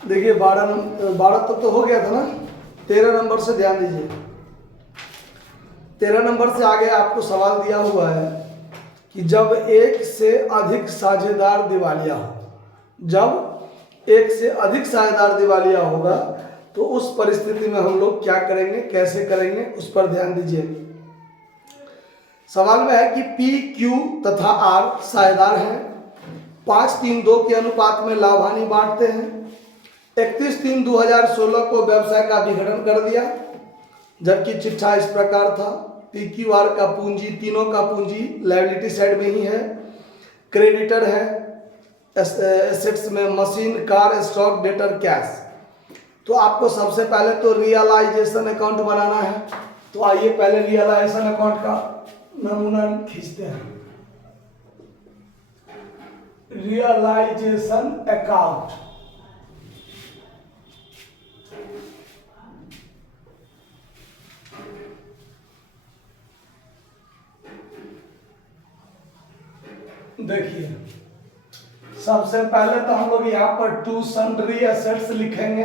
देखिए 12 तक तो हो गया था ना। 13 नंबर से ध्यान दीजिए। 13 नंबर से आगे आपको सवाल दिया हुआ है कि जब एक से अधिक साझेदार दिवालिया हो, जब एक से अधिक साझेदार दिवालिया होगा तो उस परिस्थिति में हम लोग क्या करेंगे, कैसे करेंगे, उस पर ध्यान दीजिए। सवाल में है कि पी, क्यू तथा आर साझेदार हैं, 5-3-2 के अनुपात में लाभ हानि बांटते हैं, 31/3/2016 को व्यवसाय का विघटन कर दिया, जबकि चिट्ठा इस प्रकार था। पी क्यू आर का पूंजी, तीनों का पूंजी लायबिलिटी साइड में ही है। क्रेडिटर है एसेट्स में machine, car, stock, debtor, cash. तो आपको सबसे पहले तो रियलाइजेशन अकाउंट बनाना है। तो आइए पहले रियलाइजेशन अकाउंट का नमूना खींचते हैं। रियलाइजेशन अकाउंट, देखिए सबसे पहले तो हम लोग यहाँ पर टू सन्ड्री एसेट्स लिखेंगे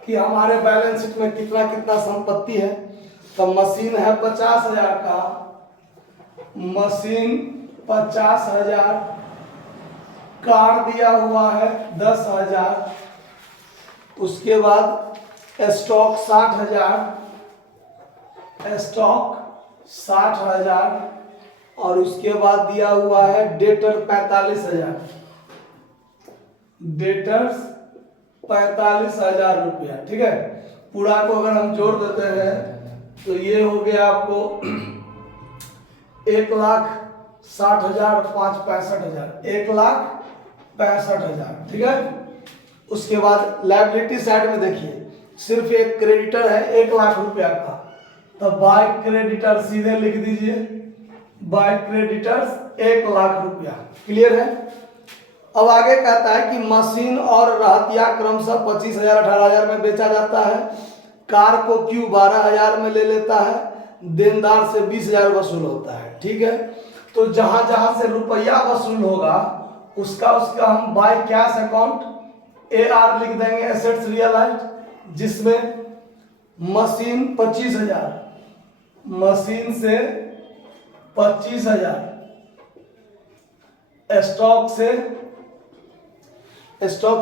कि हमारे बैलेंस शीट में कितना कितना संपत्ति है। तो मशीन है 50,000 का, मशीन 50,000, कार दिया हुआ है 10,000, उसके बाद स्टॉक 60,000, स्टॉक 60,000, और उसके बाद दिया हुआ है डेटर 45,000, डेटर्स 45,000 रुपया। ठीक है, पूरा को अगर हम जोड़ देते हैं तो ये हो गया आपको 1,60,000, 5 65,000, 1,65,000। ठीक है, उसके बाद लायबिलिटी साइड में देखिए सिर्फ एक क्रेडिटर है 1,00,000 रुपया का, तो बाय क्रेडिटर सीधे लिख दीजिए, बाय क्रेडिटर्स 1,00,000 रुपया। क्लियर है। अब आगे कहता है कि मशीन और रहतिया क्रमशः 25,000 18,000 में बेचा जाता है, कार को क्यू 12,000 में ले लेता है, देनदार से 20,000 वसूल होता है। ठीक है, तो जहां जहां से रुपया वसूल होगा उसका हम बाय कैश अकाउंट AR लिख देंगे, एसेट्स रियलाइज्ड, जिसमें मशीन 25,000, मशीन से 25,000, स्टॉक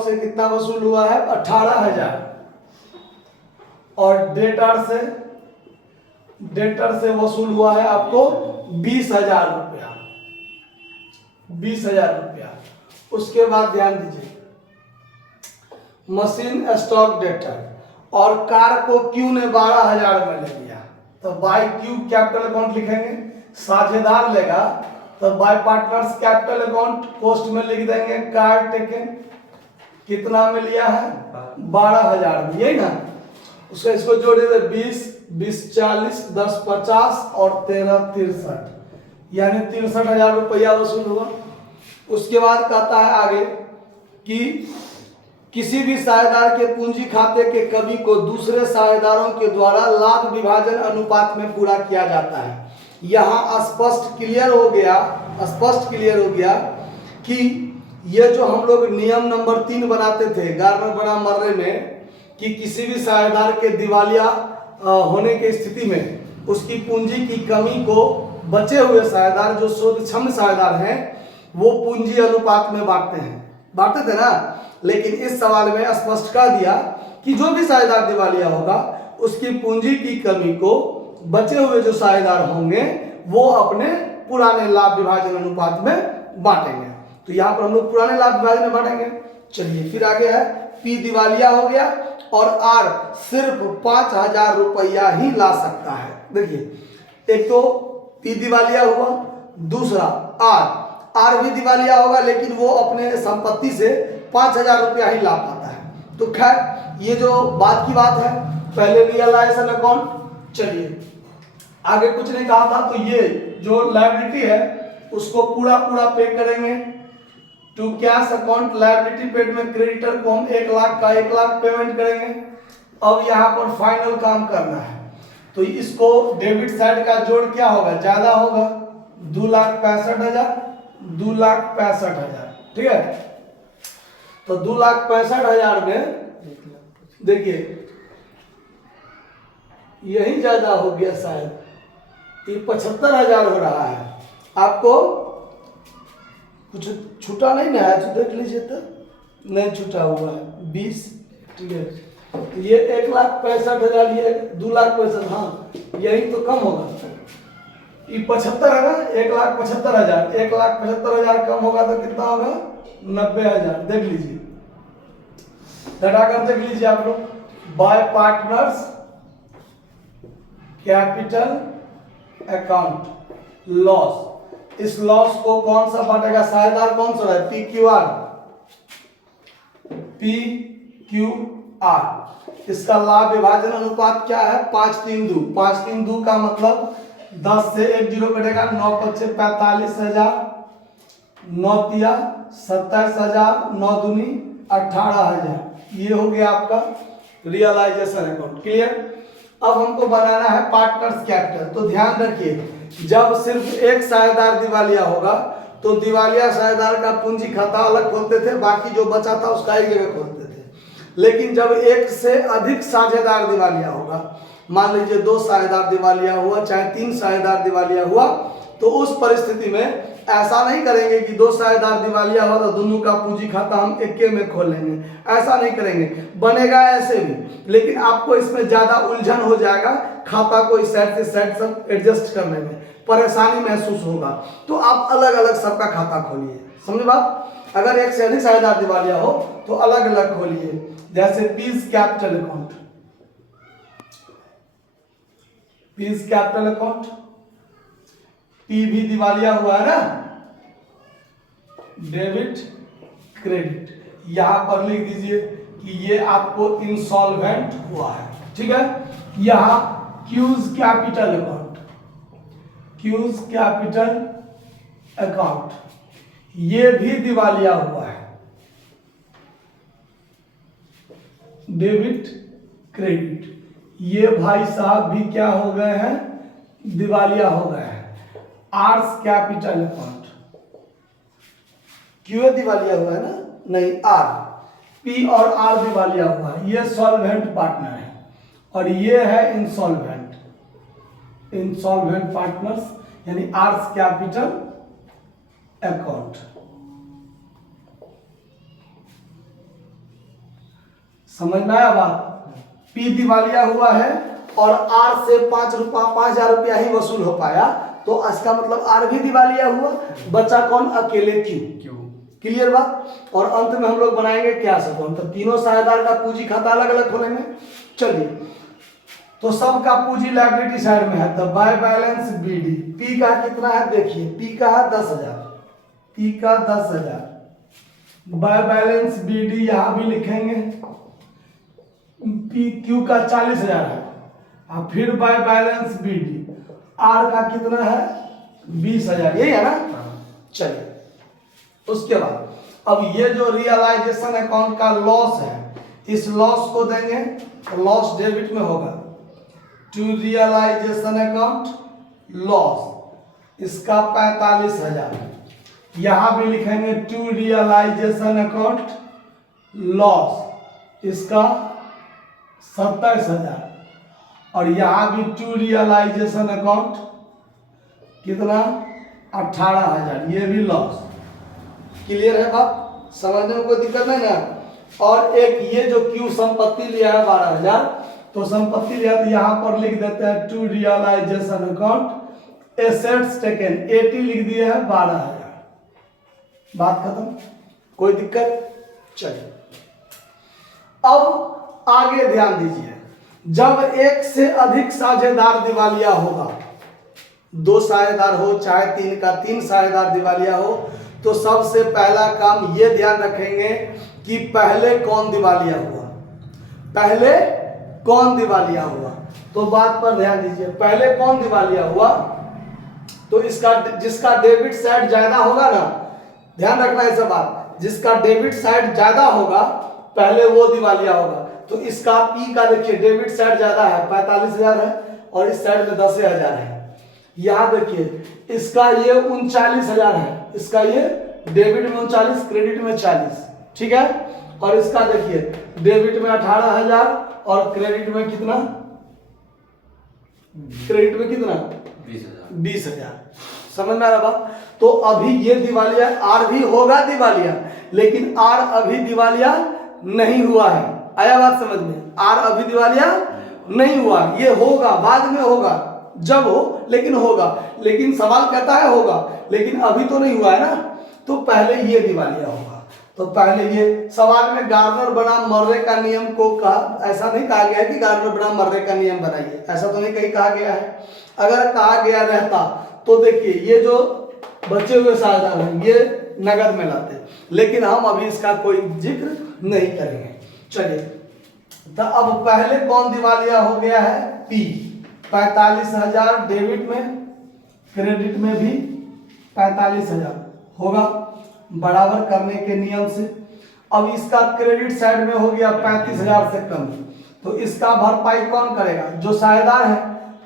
से कितना वसूल हुआ है 18,000, और डेटर से वसूल हुआ है आपको 20,000 रुपया, 20,000 रुपया। उसके बाद ध्यान दीजिए मशीन, स्टॉक, डेटर, और कार को क्यू ने 12,000 में ले लिया, तो बाय क्यू कैपिटल अकाउंट लिखेंगे, साझेदार लेगा तो by partners capital account cost में लिख देंगे, कार टेकन कितना में लिया है 12,000, यही ना। उसका इसको जोड़े दे 20, 20 40, 10 50 और 13 63, यानी 63,000 रुपया वसूल हुआ। उसके बाद कहता है आगे कि किसी भी साझेदार के पूंजी खाते के कमी को दूसरे साझेदारों के द्वारा लाभ विभाजन अनुपात में पूरा किया जाता है। यहाँ स्पष्ट क्लियर हो गया कि ये जो हम लोग नियम नंबर 3 बनाते थे गार्नर बना मर्रे में, कि किसी भी साझेदार के दिवालिया होने की स्थिति में उसकी पूंजी की कमी को बचे हुए साझेदार जो शोधक्षम साझेदार हैं वो पूंजी अनुपात में बांटते थे ना। लेकिन इस सवाल में स्पष्ट कर दिया कि जो भी साझेदार दिवालिया होगा उसकी पूंजी की कमी को बचे हुए जो साझेदार होंगे वो अपने पुराने लाभ विभाजन अनुपात में बांटेंगे। तो यहाँ पर हम लोग पुराने लाभ विभाजन में बांटेंगे। चलिए फिर आगे है पी दिवालिया हो गया और आर सिर्फ 5,000 रुपया ही ला सकता है। देखिए एक तो पी दिवालिया हुआ, दूसरा आर भी दिवालिया होगा लेकिन वो अपने संपत्ति से 5,000 रुपया ही ला पाता है। तो खैर ये जो बात की बात है, पहले रियलाइजेशन अकाउंट। चलिए आगे कुछ नहीं कहा था, तो ये जो लायबिलिटी है उसको पूरा पे करेंगे to cash account. Liability paid में क्रेडिटर को हम 1,00,000 का 1,00,000 पेमेंट करेंगे। अब यहाँ पर फाइनल काम करना है, तो इसको डेबिट साइड का जोड़ क्या होगा, ज्यादा होगा, 2,65,000, 2,65,000। ठीक है, तो 2,65,000 में देखिए यही ज्यादा हो गया शायद, ये 75,000 हो रहा है। आपको कुछ छूटा नहीं ना है तो देख लीजिए, तो नहीं छूटा हुआ है 20, ठीक है। ये 1,65,000, ये 2,65,000, हाँ यही तो कम होगा। ये 75 है ना, 1,75,000, 1,75,000 कम होगा तो कितना होगा 90,000। देख लीजिए, घटाकर देख लीजिए आप लोग। Bye partners capital account loss, इस लॉस को कौन सा बांटेगा, साझेदार कौन सा है, P Q R, P Q R. इसका लाभ विभाजन अनुपात क्या है, 5-3-2। 5-3-2 का मतलब 10 से 1 जीरो कटेगा, 9-5 45,000, 9-3 27,000, 9-2 18,000। ये हो गया आपका रियलाइजेशन अकाउंट। क्लियर। अब हमको बनाना है पार्टनर्स कैपिटल। तो ध्यान रखिए, जब सिर्फ एक साझेदार दिवालिया होगा तो दिवालिया साझेदार का पूंजी खाता अलग खोलते थे, बाकी जो बचा था उसका एक जगह खोलते थे। लेकिन जब एक से अधिक साझेदार दिवालिया होगा, मान लीजिए 2 साझेदार दिवालिया हुआ, चाहे 3 साझेदार दिवालिया हुआ, तो उस परिस्थिति में ऐसा नहीं करेंगे कि 2 साझेदार दिवालिया हुआ तो दोनों का पूंजी खाता हम एक में खोल लेंगे, ऐसा नहीं करेंगे। बनेगा ऐसे भी, लेकिन आपको इसमें ज्यादा उलझन हो जाएगा, खाता को इस साइड से साइड सब एडजस्ट करने में परेशानी महसूस होगा। तो आप अलग अलग सबका खाता खोलिए, समझे बात। अगर एक से अधिक साझेदार दिवालिया हो तो अलग अलग खोलिए, जैसे piece capital account, piece capital account, P भी दिवालिया हुआ है ना, डेबिट क्रेडिट, यहां पर लिख दीजिए कि ये आपको इंसॉल्वेंट हुआ है, ठीक है। यहां cues capital account, cues capital account, ये भी दिवालिया हुआ है, डेबिट क्रेडिट, ये भाई साहब भी क्या हो गए हैं, दिवालिया हो गए हैं। आर्स कैपिटल अकाउंट, क्यू दिवालिया हुआ है ना, नहीं आर, पी और आर दिवालिया हुआ है, ये सॉल्वेंट पार्टनर है, और ये है इंसॉल्वेंट, इंसॉल्वेंट पार्टनर्स, यानी आर्स कैपिटल अकाउंट। समझ में आया बात। पी दिवालिया हुआ है और आर से 5,000 रुपया ही वसूल हो पाया, तो इसका मतलब आर भी दिवालिया हुआ, बचा कौन, अकेले क्यू। क्लियर बात। और अंत में हम लोग बनाएंगे क्या सब, तो तीनों साझेदार का पूंजी खाता अलग अलग खोलेंगे। चलिए, तो सबका पूंजी लायबिलिटी साइड में है, तो बाय बैलेंस बीडी, पी का कितना है देखिए, पी का है 10,000, पी का 10,000, बाय बैलेंस बीडी यहां भी लिखेंगे, पी क्यू का 40,000 है, और फिर बाय बैलेंस बीडी आर का कितना है 20,000, यही है ना। चलिए, उसके बाद अब ये जो रियलाइजेशन अकाउंट का लॉस है, इस लॉस को देंगे, लॉस डेबिट में होगा, टू रियलाइजेशन अकाउंट लॉस, इसका 45,000, यहां भी लिखेंगे टू रियलाइजेशन अकाउंट लॉस, इसका 27,000, और यहां भी टू रियलाइजेशन अकाउंट कितना 18,000, ये भी लॉस। क्लियर है बात, समझने में कोई दिक्कत नहीं ना। और एक ये जो क्यू संपत्ति लिया है 12,000, तो संपत्ति लिया तो यहां पर लिख देते हैं to realisation account assets taken, 80 लिख दिए हैं 12,000, बात खत्म, कोई दिक्कत। चलिए, अब आगे ध्यान दीजिए, जब एक से अधिक साझेदार दिवालिया होगा, 2 साझेदार हो चाहे 3 का 3 साझेदार दिवालिया हो, तो सबसे पहला काम ये ध्यान रखेंगे कि पहले कौन दिवालिया हुआ, पहले कौन दिवालिया हुआ। तो बात पर ध्यान दीजिए, पहले कौन दिवालिया हुआ, तो इसका जिसका डेबिट साइड ज्यादा होगा ना, ध्यान रखना ऐसा बात, जिसका डेबिट साइड ज्यादा होगा पहले वो दिवालिया होगा। तो इसका पी का देखिए डेबिट साइड ज्यादा है, 45,000 है, और इस साइड में 10,000 है। यहां देखिए इसका ये 39,000 है, इसका ये डेबिट में 39, क्रेडिट में 40, ठीक है। और इसका देखिए डेबिट में 18,000 और क्रेडिट में कितना, क्रेडिट में कितना 20,000। समझ में आ रहा बात। तो अभी ये दिवालिया, आर भी होगा दिवालिया, लेकिन आर अभी दिवालिया नहीं हुआ है। आया बात समझ में, आर अभी दिवालिया नहीं हुआ, ये होगा, बाद में होगा, जब हो लेकिन होगा। लेकिन सवाल कहता है होगा, लेकिन अभी तो नहीं हुआ है ना, तो पहले ये दिवालिया होगा। तो पहले ये सवाल में गार्नर बनाम मर्रे का नियम को कहा, ऐसा नहीं कहा गया है कि गार्नर बनाम मर्रे का नियम बनाइए, ऐसा तो नहीं कहीं कहा गया है। अगर कहा गया रहता तो देखिए ये जो बचे हुए साझेदार हैं ये नगद में लाते, लेकिन हम अभी इसका कोई जिक्र नहीं करेंगे। चलिए, तो अब पहले कौन दिवालिया हो गया है, पी। 45,000 डेबिट में, क्रेडिट में भी 45,000 होगा बराबर करने के नियम से। अब इसका क्रेडिट साइड में हो गया 35,000 से कम, तो इसका भरपाई कौन करेगा, जो साझेदार है।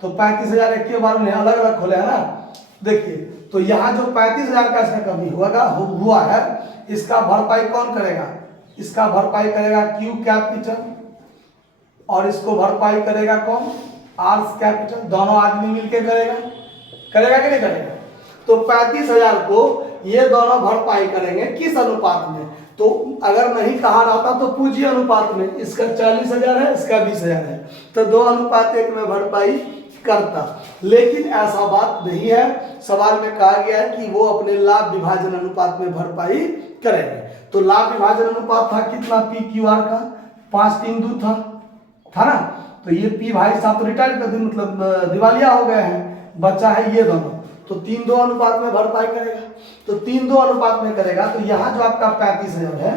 तो 35,000 एक के बार में अलग अलग खोले है ना, देखिए तो यहाँ जो 35,000 का इसका कमी हुआ है, इसका भरपाई कौन करेगा, इसका भरपाई करेगा क्यू कैपिटल, और इसको भरपाई करेगा कौन, आर्स कैपिटल। दोनों आदमी मिलकर करेगा कि नहीं करेगा। तो 35,000 को ये दोनों भरपाई करेंगे किस अनुपात में, तो अगर नहीं कहा रहता तो पूंजी अनुपात में, इसका 40,000 है, इसका 20,000 है, तो 2:1 में भरपाई करता। लेकिन ऐसा बात नहीं है, सवाल में कहा गया है कि वो अपने लाभ विभाजन अनुपात में भरपाई करेंगे। तो लाभ विभाजन अनुपात था कितना, पी क्यू आर का 5:3 था ना। तो ये पी भाई साहब तो रिटायर कर दिन, मतलब दिवालिया हो गए हैं, बचा है ये दोनों, तो 3:2 अनुपात में भरपाई करेगा। तो 3:2 अनुपात में करेगा, तो यहाँ जो आपका 35,000 है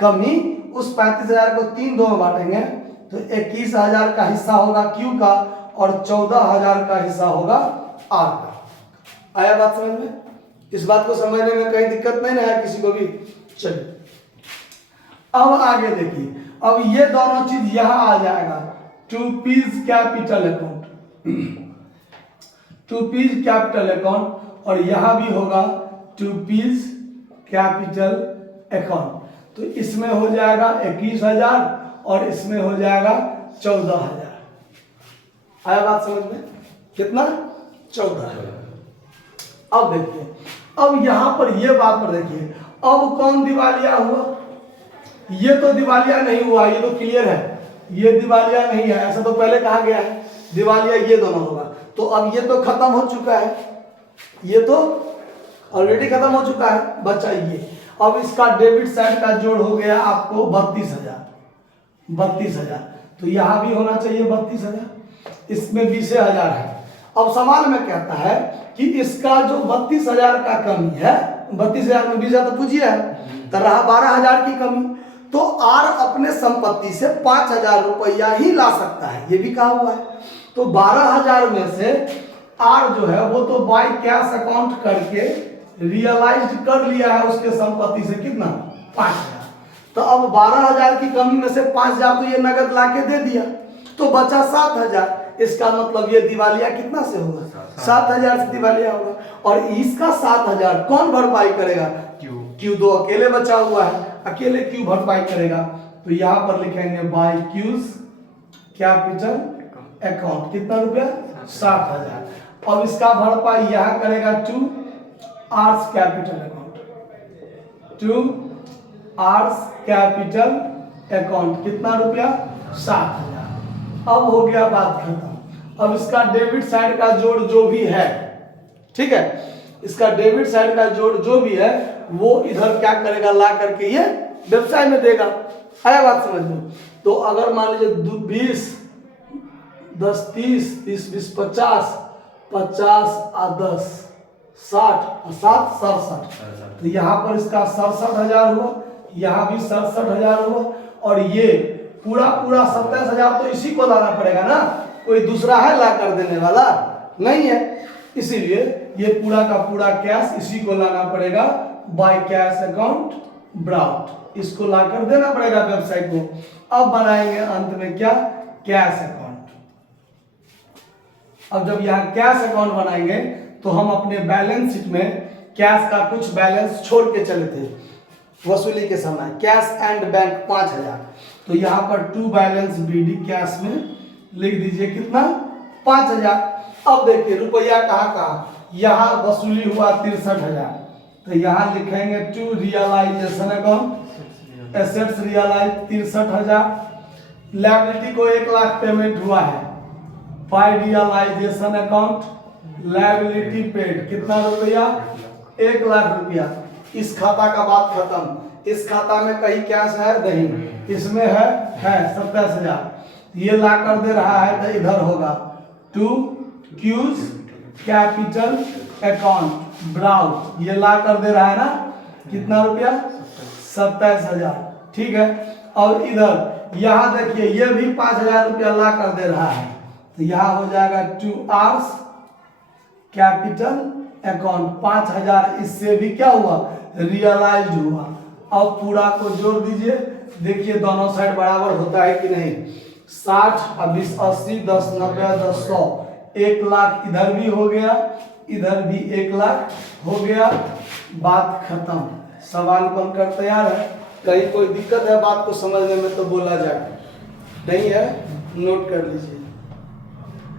कमी, उस 35,000 को 3:2 में बांटेंगे, तो 21,000 का हिस्सा होगा क्यू का और 14,000 का हिस्सा होगा आर का। आया बात समझ में, इस बात को समझने में कहीं दिक्कत नहीं है किसी को भी। चलिए अब आगे देखिए, अब ये दोनों चीज यहां आ जाएगा, to piece capital account, to piece capital account, और यहां भी होगा टू पीस कैपिटल अकाउंट। तो इसमें हो जाएगा 21,000 और इसमें हो जाएगा 14,000। आया बात समझ में, कितना 14,000। अब देखिए, अब यहां पर ये बात पर देखिए, अब कौन दिवालिया हुआ, ये तो दिवालिया नहीं हुआ, ये तो क्लियर है, ये दिवालिया नहीं है, ऐसा तो पहले कहा गया है, दिवालिया ये दोनों होगा। तो अब ये तो खत्म हो चुका है, ये तो ऑलरेडी खत्म हो चुका है, बचा ये। अब इसका डेबिट साइड का जोड़ हो गया आपको 32,000, तो यहां भी होना चाहिए 32,000, इसमें 20,000 है। अब सवाल में कहता है कि इसका जो 32,000 का कमी है, 32,000 में 20,000 तो पूछिए है, तो रहा 12,000 की कमी। तो आर अपने संपत्ति से 5,000 रुपया ही ला सकता है, ये भी कहा हुआ है। तो 12,000 में से आर जो है वो तो बाय कैश अकाउंट करके रियलाइज कर लिया है उसके संपत्ति से कितना, 5,000। तो अब 12,000 की कमी में से 5,000 तो ये नगद लाके दे दिया, तो बचा 7,000। इसका मतलब ये दिवालिया कितना से होगा, 7,000 से दिवालिया होगा। और इसका 7,000 कौन भरपाई करेगा, क्यू तो अकेले बचा हुआ है, अकेले क्यू भरपाई करेगा। तो यहां पर लिखेंगे बाय क्यूज कैपिटल अकाउंट, कितना रुपया, 7,000। अब इसका भरपाई यहां करेगा to R's capital account, to R's capital account, कितना रुपया, 7,000। अब हो गया बात खत्म। अब इसका डेबिट साइड का जोड़ जो भी है, ठीक है, इसका डेबिट साइड का जोड़ जो भी है वो इधर क्या करेगा, ला करके ये व्यवसाय में देगा। आया बात समझ में। तो अगर मान लीजिए 20, 10, 30, 30, 20, 50, 50 और 10, 60 और 7, 67। तो यहाँ पर इसका 67,000 हुआ, यहाँ भी 67,000 हुआ, और ये पूरा 27,000 तो इसी को लाना पड़ेगा ना, कोई दूसरा है ला कर देने वाला नहीं है, इसीलिए ये पूरा का पूरा कैश इसी को लाना पड़ेगा, बाय कैश अकाउंट ब्राउट, इसको लाकर देना पड़ेगा व्यवसाय को। अब बनाएंगे अंत में क्या, कैश अकाउंट। अब जब यहाँ कैश अकाउंट बनाएंगे तो हम अपने बैलेंस शीट में कैश का कुछ बैलेंस छोड़ के चले थे, वसूली के समय। कैश एंड बैंक 5000, तो यहाँ पर टू बैलेंस BD कैश में लिख दीजिए कितना 5000। अब देखिए रुपया कहाँ कहाँ, यहाँ वसूली हुआ 63,000, तो यहाँ लिखेंगे to realisation account assets realise 63,000। लायबिलिटी को 1 लाख पेमेंट हुआ है, by realisation account liability paid कितना रुपया 1 लाख रुपया। इस खाता का बात खत्म। इस खाता में कहीं कैश है नहीं, इसमें है 27,000। ये ला कर दे रहा है तो इधर होगा टू क्यूज कैपिटल अकाउंट ब्राउज, ये ला कर दे रहा है ना कितना रुपया 27,000, ठीक है। और इधर यहाँ देखिए ये भी 5,000 रुपया ला कर दे रहा है, तो यहाँ हो जाएगा टू आर्स कैपिटल अकाउंट 5,000, इससे भी क्या हुआ रियलाइज्ड हुआ। अब पूरा को जोड़ दीजिए, देखिए दोनों साइड बराबर होता है कि नहीं। 60 और 20 80 10 90 10 100, 1 लाख इधर भी हो गया, इधर भी 1 लाख हो गया, बात खत्म। सवाल बनकर तैयार है। कहीं कोई दिक्कत है बात को समझने में तो बोला जाए, नहीं है नोट कर लीजिए।